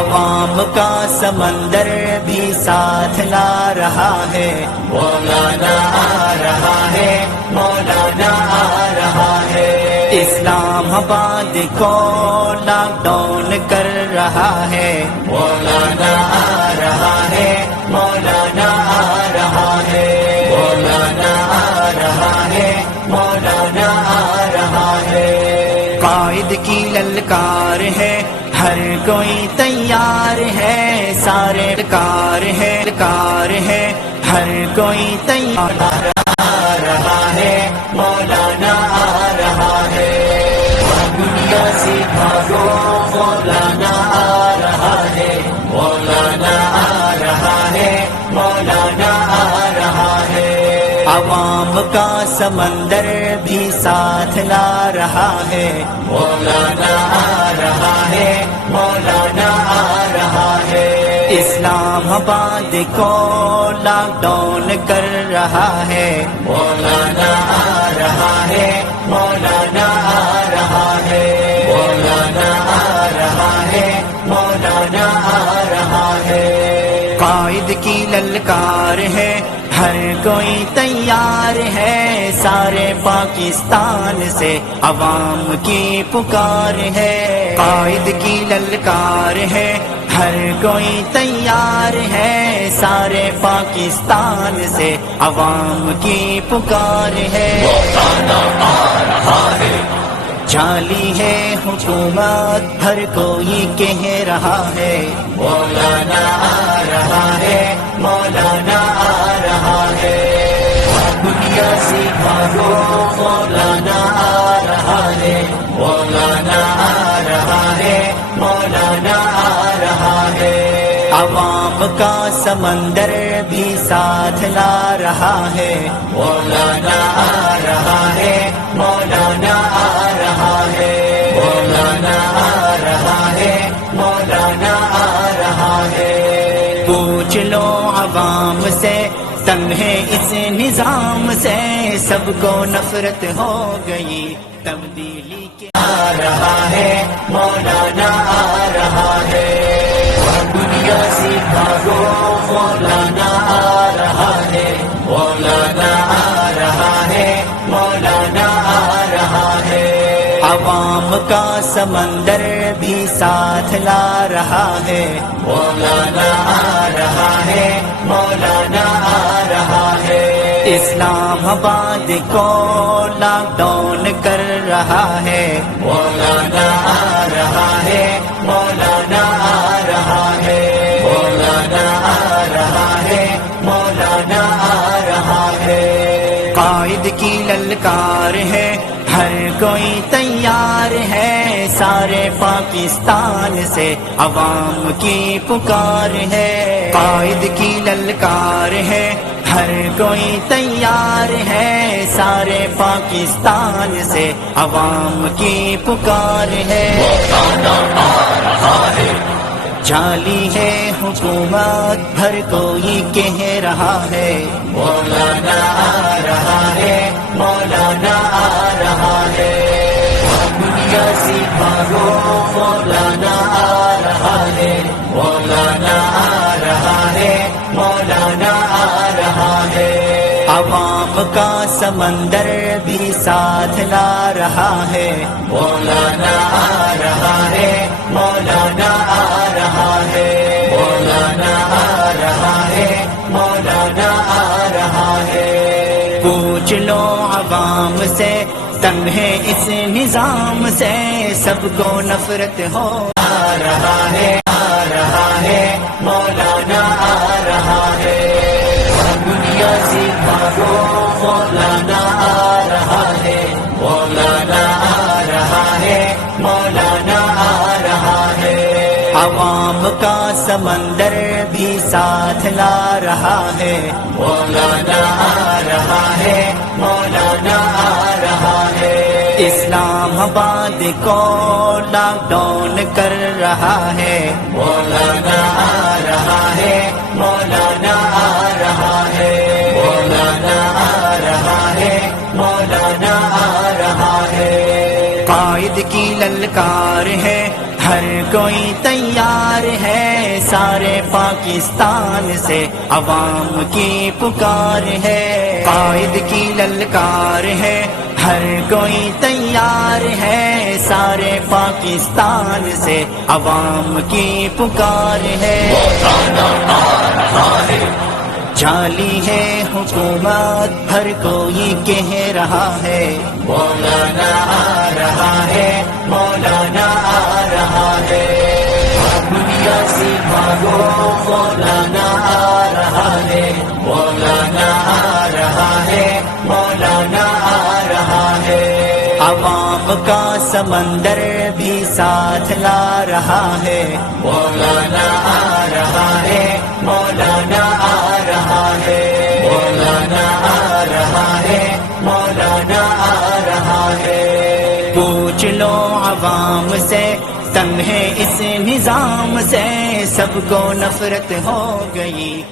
عوام کا سمندر بھی ساتھ لا رہا ہے، مولانا آ رہا ہے، مولانا آ رہا ہے۔ اسلام آباد کو لاک ڈاؤن کر رہا ہے، مولانا آ رہا ہے، مولانا آ رہا ہے، مولانا آ رہا ہے، مولانا آ رہا ہے۔ قائد کی للکار ہے، ہر کوئی تیار ہے، سارے کار ہے، ہر کوئی تیار آ رہا ہے، مولانا آ رہا ہے۔ دنیا سے بھاگو، مولانا آ رہا ہے، مولانا آ رہا ہے، مولانا آ رہا ہے۔ عوام کا سمندر بھی ساتھ لا رہا ہے، مولانا آ رہا ہے، مولانا آ رہا ہے۔ اسلام آباد کو لاک ڈاؤن کر رہا ہے، مولانا آ رہا ہے، مولانا آ رہا ہے، مولانا آ رہا ہے، مولانا آ رہا ہے۔ قائد کی للکار ہے، ہر کوئی تیار ہے، سارے پاکستان سے عوام کی پکار ہے۔ قائد کی للکار ہے، ہر کوئی تیار ہے، سارے پاکستان سے عوام کی پکار ہے۔ مولانا آ رہا ہے، جعلی ہے حکومت ہر کوئی کہہ رہا ہے، مولانا آ رہا ہے، مولانا آ رہا ہے۔ دنیا سے بھاگو، مولانا آ رہا ہے، مولانا آ رہا ہے، مولانا آ رہا ہے۔ عوام کا سمندر بھی ساتھ لا رہا ہے، مولانا آ رہا ہے، مولانا آ رہا ہے، مولانا آ رہا ہے، مولانا آ رہا ہے۔ پوچھ لو عوام سے، تنگ ہے اس نظام سے، سب کو نفرت ہو گئی تبدیلی کے۔ آ رہا ہے، مولانا آ رہا ہے۔ دنیا سے بھاگو، مولانا آ رہا ہے، مولانا آ رہا ہے، مولانا آ رہا ہے۔ عوام کا سمندر بھی ساتھ لا رہا ہے، مولانا آ رہا ہے، مولانا آ رہا ہے۔ اسلام آباد کو لاک ڈاؤن کر رہا ہے، مولانا آ رہا ہے، مولانا آ رہا ہے، مولانا آ رہا ہے، مولانا آ رہا ہے۔ قائد کی للکار ہے، ہر کوئی تیار ہے، سارے پاکستان سے عوام کی پکار ہے۔ قائد کی للکار ہے، ہر کوئی تیار ہے، سارے پاکستان سے عوام کی پکار ہے۔ مولانا آ رہا ہے، جعلی ہے حکومت ہر کوئی کہہ رہا ہے، مولانا آ رہا ہے، مولانا آ رہا ہے۔ دنیا سے بھاگو، مولانا آ رہا ہے، مولانا آ رہا ہے، مولانا آ رہا ہے۔ عوام کا سمندر بھی ساتھ لا رہا ہے، مولانا آ رہا ہے، مولانا آ رہا ہے، مولانا آ رہا ہے، مولانا آ رہا ہے۔ پوچھ لو عوام سے، تنگ ہے اس نظام سے، سب کو نفرت ہو۔ آ رہا ہے، آ رہا ہے، مولانا آ رہا ہے۔ دنیا سے بھاگو، مولانا آ رہا ہے، مولانا آ رہا ہے، مولانا آ رہا ہے۔ عوام کا سمندر بھی ساتھ لا رہا ہے، مولانا آ رہا ہے، مولانا آ رہا ہے۔ اسلام آباد کو لاک ڈاؤن کر رہا ہے، مولانا آ رہا ہے، مولانا آ رہا ہے، مولانا آ رہا ہے، مولانا آ رہا ہے۔ قائد کی للکار ہے، ہر کوئی تیار ہے، سارے پاکستان سے عوام کی پکار ہے، قائد کی للکار ہے، ہر کوئی تیار ہے، سارے پاکستان سے عوام کی پکار ہے، جعلی ہے حکومت ہر کوئی کہہ رہا ہے، مولانا آ رہا ہے، مولانا آ رہا ہے، دنیا سے بھاگو مولانا آ رہا ہے، مولانا آ رہا ہے، مولانا آ رہا ہے، عوام کا سمندر بھی ساتھ لا رہا ہے، مولانا آ رہا ہے، مولانا آ رہا ہے، مولانا آ رہا ہے، مولانا آ رہا ہے، پوچھ لو عوام سے، تنگ ہے اس نظام سے، سب کو نفرت ہو گئی۔